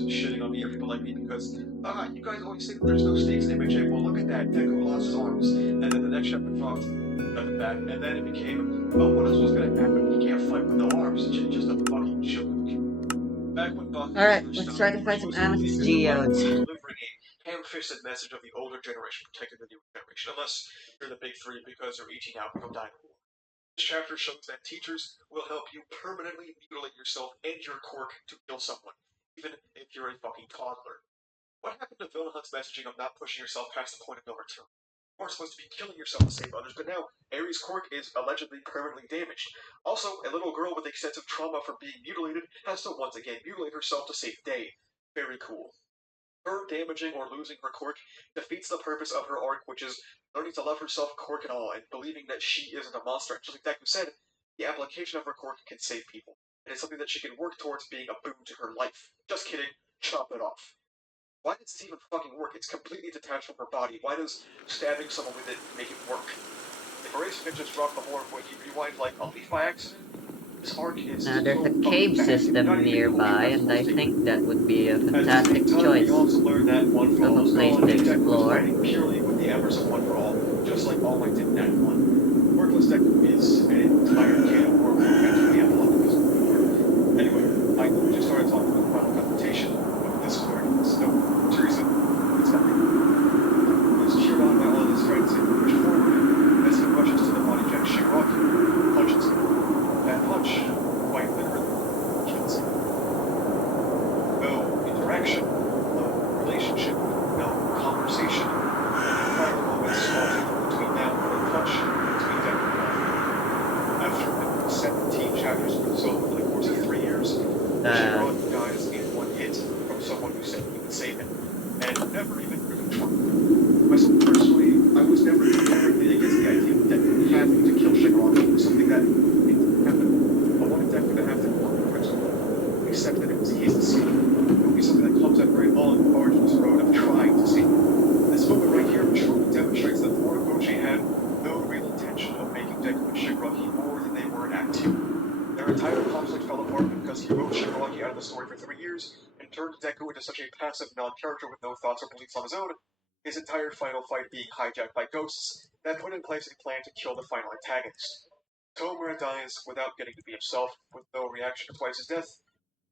always shitting on me or people like me because, you guys always say that there's no stakes in MHA. Well, look at that. Deku lost his arms. And then the next chapter dropped nothing back. And then it became, oh, what else was going to happen? He can't fight with no arms. Just a fucking joke. Back when Goku Alright, was let's first try out, to he find was some supposed to be Amethyst a good fighter, Geodes. delivering a ham-fisted message of the older generation protecting the newer generation, unless you're the big three because you're eating out from dying. This chapter shows that teachers will help you permanently mutilate yourself and your quirk to kill someone, even if you're a fucking toddler. What happened to Vilnahunt's messaging of not pushing yourself past the point of no return? You are supposed to be killing yourself to save others, but now Aries' quirk is allegedly permanently damaged. Also, a little girl with extensive trauma from being mutilated has to once again mutilate herself to save Day. Very cool. Her damaging or losing her quirk defeats the purpose of her arc, which is learning to love herself, quirk and all, and believing that she isn't a monster. And just like Deku said, the application of her quirk can save people. And it's something that she can work towards being a boon to her life. Just kidding, chop it off. Why does this even fucking work? It's completely detached from her body. Why does stabbing someone with it make it work? If Erase could just drop the horn when he rewind like a leaf by accident, this arc is Now, there's so a fucking cave bad. system nearby, and I think that would be a fantastic choice We also learned that One for of All a was place gone, to and Deku was explore. fighting purely with the embers of One for All, just like All Might did in Act 1. Workless Deku is an entire can of work for the epilogue of his war. Anyway, I just started talking about the final confrontation, but this is where it is. No, seriously, it's nothing. He's cheered on by all of his friends and pushed forward as he rushes to the body jack Shigaraki, punches him. That punch, quite literally, kills him. No interaction, no relationship, no conversation, and the final moments alternate between them and a punch between Deku and Life. After 17 chapters of so over the course of 3 years, Shigaraki dies in one hit from someone who said he would save him, and never even really tried. Myself personally, I was never inherently against the idea of Deku having to kill Shigaraki for something that didn't happen. I wanted Deku to have to go on the principle, accept that it was his decision. It would be something that comes after a long, arduous road of trying to see. This moment right here truly demonstrates that Horikoshi had no real intention of making Deku and Shigaraki more than they were in Act 2. Their entire conflict fell apart because he wrote Shigaraki out of the story for 3 years and turned Deku into such a passive non-character with no thoughts or beliefs on his own, his entire final fight being hijacked by ghosts that put in place a plan to kill the final antagonist. Tomura dies without getting to be himself, with no reaction to Twice's death,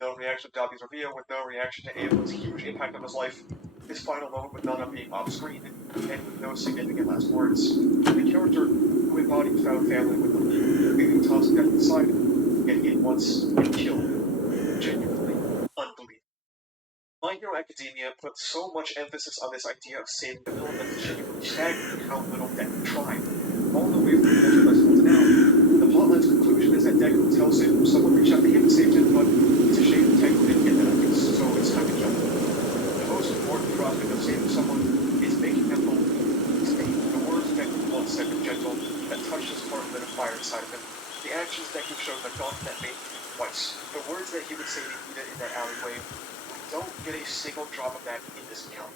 no reaction to Dabi's reveal, with no reaction to Ava's huge impact on his life, his final moment with Nana being off-screen, and with no significant last words. The character who embodied found family with the lead, being tossed death aside, and hit once and killed. Genuinely unbelievable. My Hero Academia put so much emphasis on this idea of saving the villain that it's genuinely staggering how little Deku tried. All the way from the Ultra Festival to now, the plotline's conclusion is that Deku tells him someone reached out to him and saved him, but it's a shame Deku didn't get that idea, so it's time to jump. The most important prospect of saving someone is making them believe he's safe. The words Deku once said were gentle, that touched his heart and lit a fire inside of him. The actions Deku showed that gone that made him twice. The words that he would say to Ida in that alleyway, don't get a single drop of that in this account.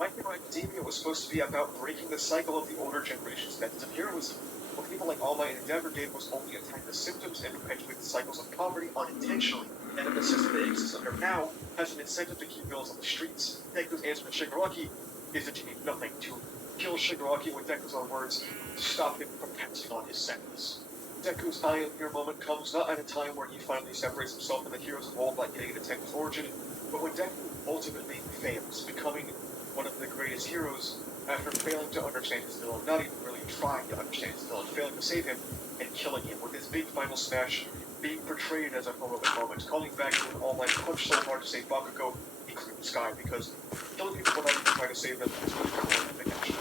My Hero Academia was supposed to be about breaking the cycle of the older generation's methods of heroism. What people like All Might and Endeavor did was only attack the symptoms and perpetuate the cycles of poverty unintentionally, and if the system that exists under now has an incentive to keep villains on the streets, Deku's answer to Shigaraki is to change nothing, to kill Shigaraki with Deku's own words, to stop him from passing on his sentence. Deku's I am here moment comes not at a time where he finally separates himself from the heroes of old like getting into Deku's origin, but when Deku ultimately fails, becoming one of the greatest heroes after failing to understand his villain, not even really trying to understand his villain, failing to save him, and killing him, with his big final smash being portrayed as a heroic moment, calling back to an All Might punch so hard to save Bakugo, he cleared the sky, because killing people without even trying to save them is really an epic action.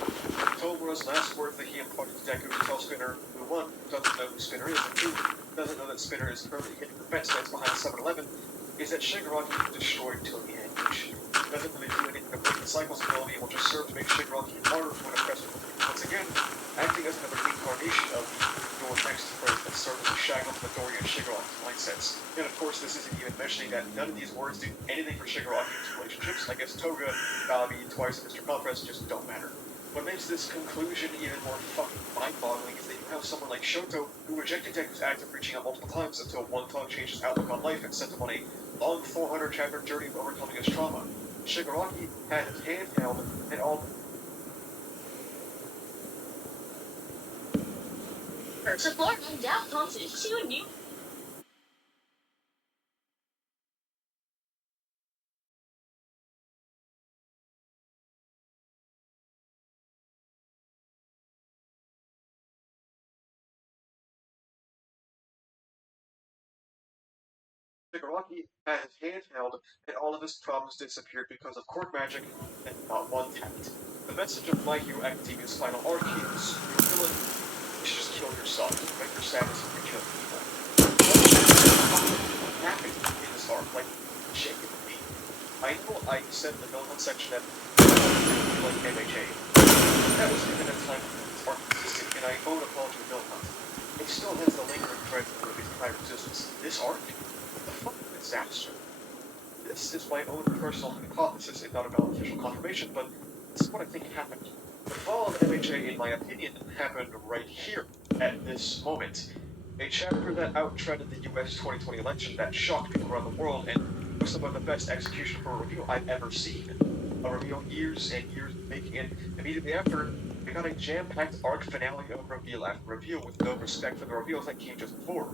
Tomura's last words that he imparted to Deku to tell Spinner, who 1, doesn't know who Spinner is, and 2, doesn't know that Spinner is currently hitting the fence that's behind 7-Eleven, is that Shigaraki is destroyed till the end, which doesn't really do anything to break the cycle's ability and will just serve to make Shigaraki harder to an oppressor. Once again, acting as another incarnation of the Your Next phrase that serves to shackle Midoriya and Shigaraki's mindsets. And of course, this isn't even mentioning that none of these words do anything for Shigaraki's relationships. I guess Toga, Dabi, Twice, and Mr. Compress just don't matter. What makes this conclusion even more fucking mind-boggling is that you have someone like Shoto, who rejected Deku's act of reaching out multiple times until one tongue changed his outlook on life and sent him on a long 400-chapter journey of overcoming his trauma. Shigaraki had his hand held and all. 是多人家同时修女。Shigaraki had his hand held, and all of his problems disappeared because of court magic and not one tapped. The message of My Hero Academia's final arc is, you're a villain, you should just kill yourself, make your sadness and kill people. What happened in this arc? Like, genuinely. I know I said in the Milton section that like MHA. That was even a time when this arc existed, and I owe an apology to Milton. It still has the lingering threads of its entire existence. This arc? The fucking disaster. This is my own personal hypothesis and not about official confirmation, but this is what I think happened. The fall of MHA, in my opinion, happened right here, at this moment. A chapter that out-trended the US 2020 election that shocked people around the world and was some of the best execution for a reveal I've ever seen. A reveal years and years making, and immediately after, we got a jam-packed arc finale of reveal after reveal with no respect for the reveals that came just before.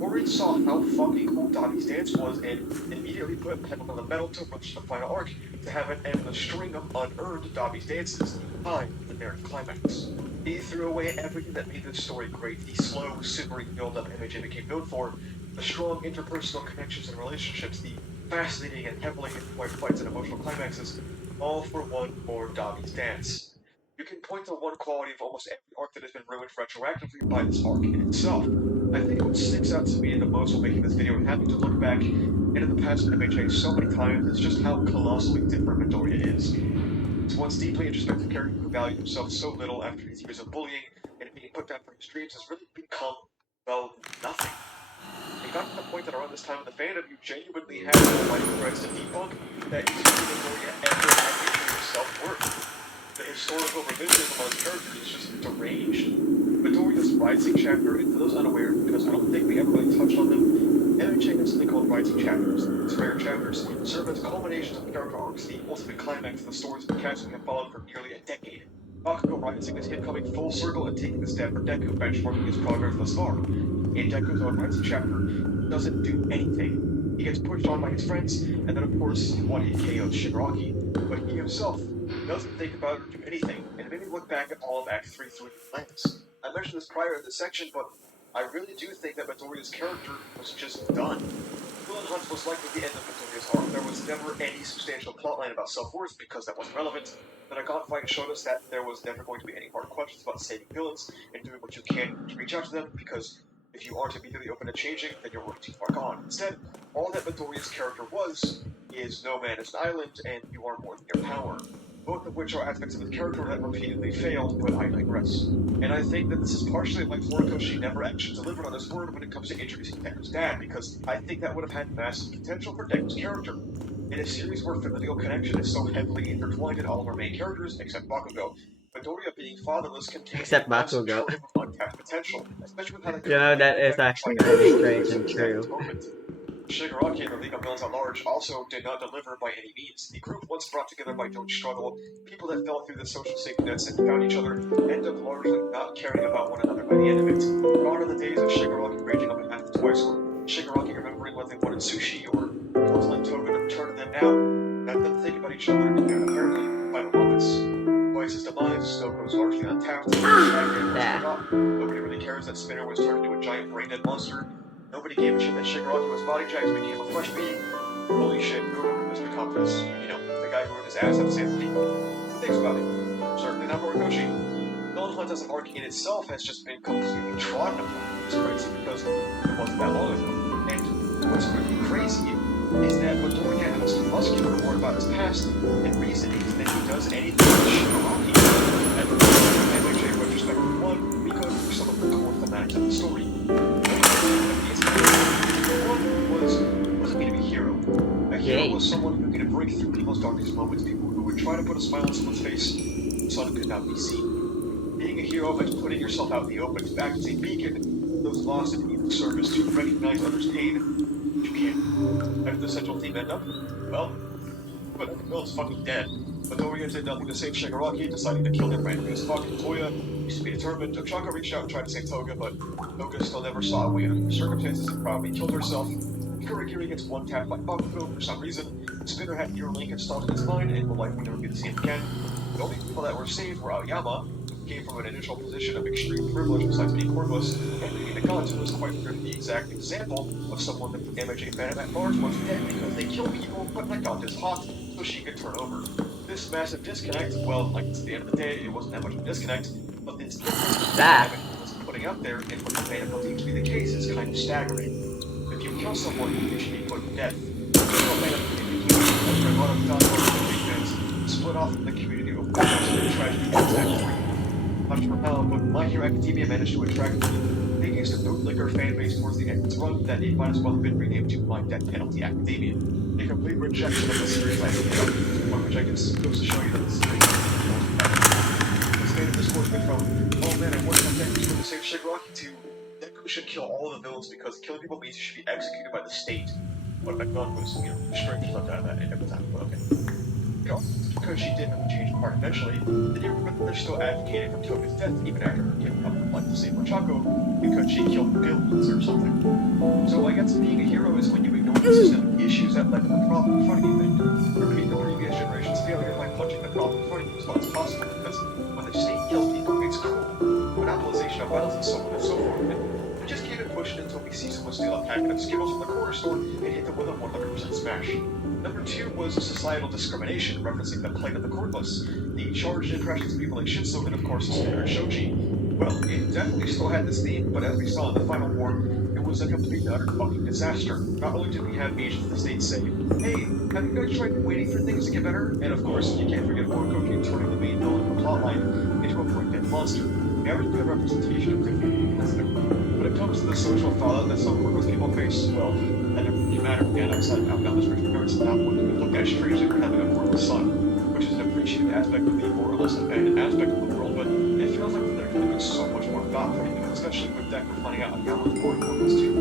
Orin saw how fucking cool Dobby's dance was and immediately put pedal to the metal to rush the final arc to have it end the string of unearned Dobby's dances behind the narrative climax. He threw away everything that made this story great, the slow, simmering build-up MHA became known for, the strong interpersonal connections and relationships, the fascinating and heavily intertwined fights and emotional climaxes, all for one more Dobby's dance. You can point to one quality of almost every arc that has been ruined retroactively by this arc in itself. I think what sticks out to me the most while making this video and having to look back into the past of MHA so many times is just how colossally different Midoriya is. This once deeply introspective character who valued himself so little after his years of bullying and being put down for his dreams has really become, well, nothing. It got to the point that around this time in the fandom, you genuinely had nobody threads to debunk that Midoriya ever had issues with self-worth. The historical revisionism of his character is just deranged. Midoriya's Rising chapter, and for those unaware, because I don't think we ever really touched on them, MHA has something called Rising chapters. These rare chapters serve as culminations of character arcs, the ultimate climax of the stories the cast have followed for nearly a decade. Bakugo Rising is him coming full circle and taking the step for Deku, benchmarking his progress thus far. In Deku's own Rising chapter, he doesn't do anything. He gets pushed on by his friends, and then of course, he KOs Shigaraki, but he himself doesn't think about it or do anything, and it made me look back at all of Act 3 through a new lens. I mentioned this prior in this section, but I really do think that Midoriya's character was just done. Villain Hunt was likely the end of Midoriya's arc. There was never any substantial plotline about self-worth because that wasn't relevant. The Nagon fight showed us that there was never going to be any hard questions about saving villains and doing what you can to reach out to them, because if you aren't immediately open to changing, then you're already too far gone. Instead, all that Midoriya's character was is no man is an island, and you are more than your power. Both of which are aspects of his character that repeatedly failed, but I digress. And I think that this is partially why Horikoshi never actually delivered on his word when it comes to introducing Deku's dad, because I think that would have had massive potential for Deku's character. In a series where familial connection is so heavily intertwined in all of our main characters, except Bakugo, Midoriya being fatherless contains Except a massive Bakugo. trove of untapped potential, especially with how they You know, that is actually really strange and true. Shigaraki and the League of Villains at large also did not deliver by any means. The group once brought together by Don't Struggle, people that fell through the social safety nets and found each other, end up largely not caring about one another by the end of it. Gone are the days of Shigaraki raging on behalf of Twice, or Shigaraki remembering when they wanted sushi, or people telling Toga to return to them now. Let them think about each other in their apparently final moments. Twice's demise, Stoko's largely untapped, Yeah. nobody really cares that Spinner was turned into a giant brain-dead monster. Nobody gave a shit that Shigaraki was body jacked and became a flesh being. Holy shit, who remembers Mr. Conference? You know, the guy who wrote his ass at the same people. Who thinks about it? Certainly not Horikoshi. Villain Hunt as an arc in itself has just been completely trodden upon. It's crazy because it wasn't that long ago. And what's really crazy is that Midoriya has muscular more about his past and reasonings than he does anything with Shigaraki. At the MHA Retrospective 1, we go through some of the core thematics of the story. Wasn't mean to be a hero. A hero was someone who could break through people's darkest moments, people who would try to put a smile on someone's face so it could not be seen. Being a hero meant putting yourself out in the open, to act as a beacon, those lost in need of service, to recognize others' pain, you can't. How did the central theme end up? Well, Bill's fucking dead. But Toria did nothing to save Shigaraki, deciding to kill him randomly as fuck. Toya used to be determined. Ochako reached out and tried to save Toga, but Toga still never saw a way under the circumstances and probably killed herself. Kurigiri gets one tapped by Bakugo for some reason. Spinner had Neuralink installed in his mind and will likely never get to see him again. The only people that were saved were Aoyama, who came from an initial position of extreme privilege besides being cordless, and being the gods, who was quite literally the exact example of someone that the MJ Phantom at large was dead because they kill people, but the god is hot, so she could turn over. This massive disconnect, well, like at the end of the day, it wasn't that much of a disconnect, but this difference That. was putting out there and what the Phantom believes to be the case is kind of staggering. If you kill someone, you should be put to death. A lot of fans split off from the community over the tragedy of Act 3. Not sure how, but My Hero Academia managed to attract the biggest bootlicker fan base towards the end of its run that it might as well have been renamed to My Death Penalty Academia. A complete rejection of the series idea, one which I guess goes to show you that the series is made of discourse went from, oh man, I'm working on Deku's going to save Shigaraki to Deku should kill all the villains because killing people means he should be executed by the state. What I thought was, strange stuff out of that every time, but okay. Because she did have a change of heart eventually, the dear they're still advocating for Toga's death even after her giving up her life to save Ochako because she killed billions or something. So I guess being a hero is when you ignore the systemic issues that led to the problem in front of you and repeat the previous generation's failure by punching the problem in front of you as well as possible, because when the state kills people, it's cruel. Monopolization of violence and so on and so forth. And just keep it pushing until we see someone steal a packet of Skittles from the corner store and hit them with a 100% smash. Number 2 was societal discrimination, referencing the plight of the cordless, the charged impressions of people like Shinso, and of course the standard Shoji. Well, it definitely still had this theme, but as we saw in the final war, it was a complete and utter fucking disaster. Not only did we have agents of the state say, hey, have you guys tried waiting for things to get better? And of course, you can't forget Horikoshi turning the main villain of the plotline into a brain-dead monster. Every good representation of different aspects. When it comes to the social fallout that some cordless people face, well, that doesn't really matter again outside of Alabama's rich parents and how one can look at strangely for having a cordless son, which is an appreciated aspect of the more or less abandoned aspect of the world, but it feels like there could have been so much more thought put into it, especially with Deku finding out Yama's cordless too.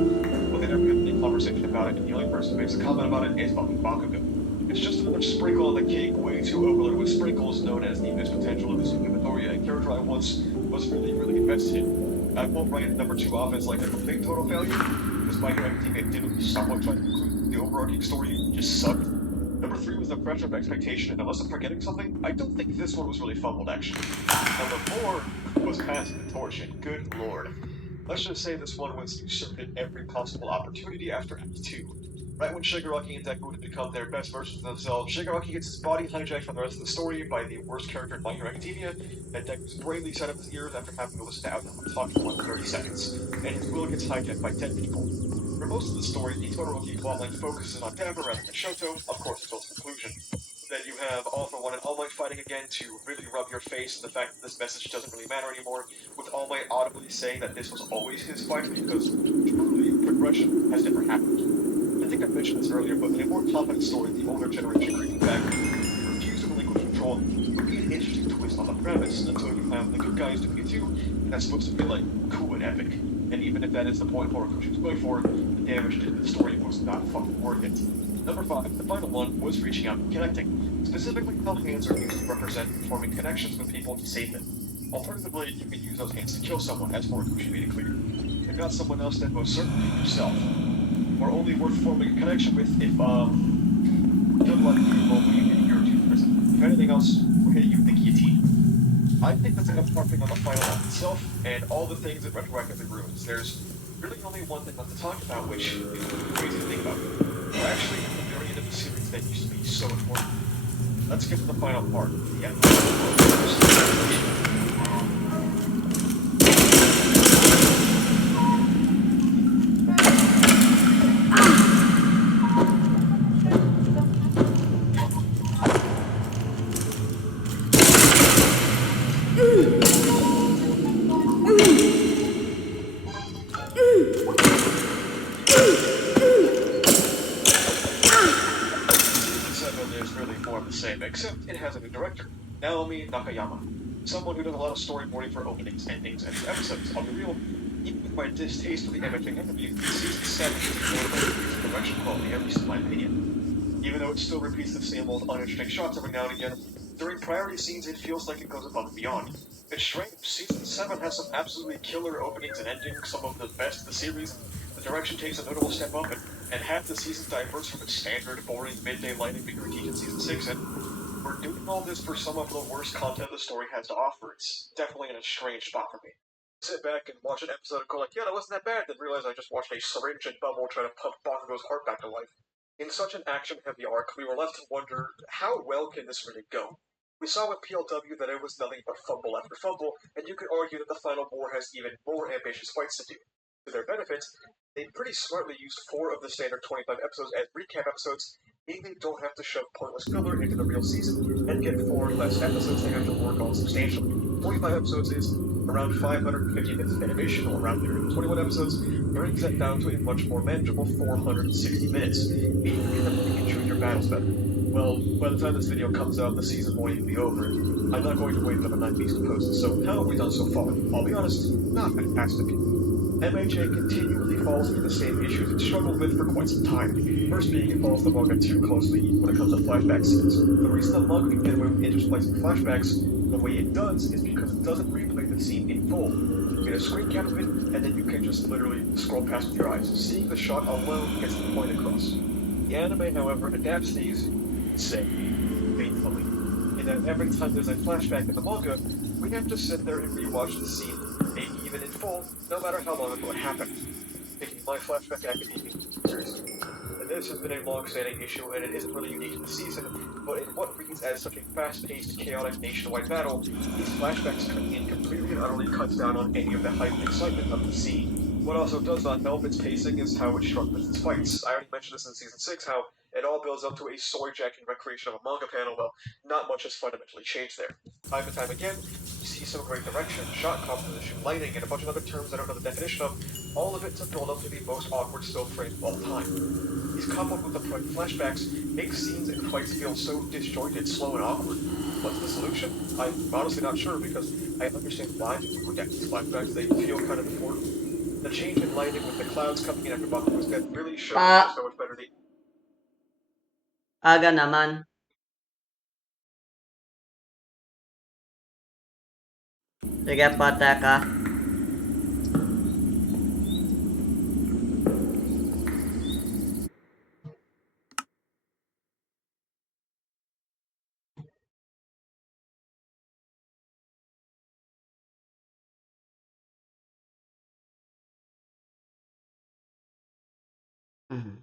But they never had any conversation about it, and the only person who makes a comment about it is fucking Bakugo. It's just another sprinkle on the cake, way too overloaded with sprinkles, known as the missed potential of the Super Midoriya, a character I once was really invested in. I won't write number 2 off as like a complete total failure, because My Hero Academia did somewhat try to conclude the overarching story just sucked. Number 3 was the pressure of expectation, and unless I'm forgetting something, I don't think this one was really fumbled actually. Number 4 was passing the torch, and good lord. Let's just say this one was usurped at every possible opportunity after Act 2. Right when Shigaraki and Deku would become their best versions of themselves, Shigaraki gets his body hijacked from the rest of the story by the worst character in My Hero Academia, and Deku's brainly set up his ears after having to listen to Aoyama talk for more than 30 seconds, and his will gets hijacked by dead people. For most of the story, the Todoroki plotline focuses on Dapper rather than Shoto, of course until its conclusion. Then you have All For One and All Might fighting again to really rub your face in the fact that this message doesn't really matter anymore, with All Might audibly saying that this was always his fight because truly progression has never happened. I think I mentioned this earlier, but in a more confident story, the older generation creeping back, refuse to relinquish control, would be an interesting twist on the premise until you have the good guys doing it too, and that's supposed to be like cool and epic. And even if that is the point Horikoshi was going for, the damage to the story was not fucking worth it. Number 5, the final one, was reaching out and connecting. Specifically, how hands are used to represent forming connections with people to save them. Alternatively, you can use those hands to kill someone, as Horikoshi made it clear. If not someone else, then most certainly yourself. Or only worth forming a connection with if, good luck to you both when you get your to prison. If anything else, we're hitting you with the guillotine. I think that's enough talking on the final act itself, and all the things it retroactively ruins. There's really only one thing left to talk about, which is crazy to think about. We're actually at the very end of the series that used to be so important. Let's get to the final part, the end. Except it has a new director, Naomi Nakayama. Someone who does a lot of storyboarding for openings, endings, and episodes. I'll be real, Even with my distaste for the MHA interview, season 7 is more of a production quality, at least in my opinion. Even though it still repeats the same old uninteresting shots every now and again, during priority scenes it feels like it goes above and beyond. It's strange, season 7 has some absolutely killer openings and endings, some of the best of the series. The direction takes a notable step up, and half the season diverts from its standard, boring midday lighting we critique in season 6, and we're doing all this for some of the worst content the story has to offer. It's definitely in a strange spot for me. Sit back and watch an episode and go like, yeah, that wasn't that bad, then realize I just watched a syringe and bubble try to pump Bakugo's heart back to life. In such an action-heavy arc, we were left to wonder, how well can this really go? We saw with PLW that it was nothing but fumble after fumble, and you could argue that the final war has even more ambitious fights to do. To their benefit, they pretty smartly used 4 of the standard 25 episodes as recap episodes, meaning they don't have to shove pointless filler into the real season, and get 4 less episodes they have to work on substantially. 25 episodes is around 550 minutes of animation, or around 21 episodes, brings that down to a much more manageable 460 minutes, meaning you can pick and choose your battles better. Well, by the time this video comes out, the season won't even be over. I'm not going to wait another 9 weeks to post it, so how have we done so far? I'll be honest, not fantastic. MHA continually falls into the same issues it struggled with for quite some time. First being it follows the manga too closely when it comes to flashback scenes. The reason the manga can get away with intersplicing flashbacks the way it does is because it doesn't replay the scene in full. You get a screen cap of it, and then you can just literally scroll past with your eyes. Seeing the shot alone gets the point across. The anime, however, adapts these, say, faithfully. In that every time there's a flashback in the manga, we have to sit there and rewatch the scene, maybe even in full, no matter how long ago it happened. Taking my flashback academia seriously. And this has been a long-standing issue, and it isn't really unique to the season, but in what reads as such a fast-paced, chaotic nationwide battle, these flashbacks coming in completely and utterly cuts down on any of the hype and excitement of the scene. What also does not help its pacing is how it structures its fights. I already mentioned this in season 6, how it all builds up to a soy-jacking recreation of a manga panel, well, not much has fundamentally changed there. Time and time again, you see some great direction, shot composition, lighting, and a bunch of other terms I don't know the definition of, all of it to build up to the most awkward still frame of all time. These coupled with the flashbacks make scenes and fights feel so disjointed, slow, and awkward. What's the solution? I'm honestly not sure because I understand why people reject these flashbacks. They feel kind of important. The change in lighting with the clouds coming in after Bakugo's death really shows just how much better the Aga naman. Sige po, teka. Mhm.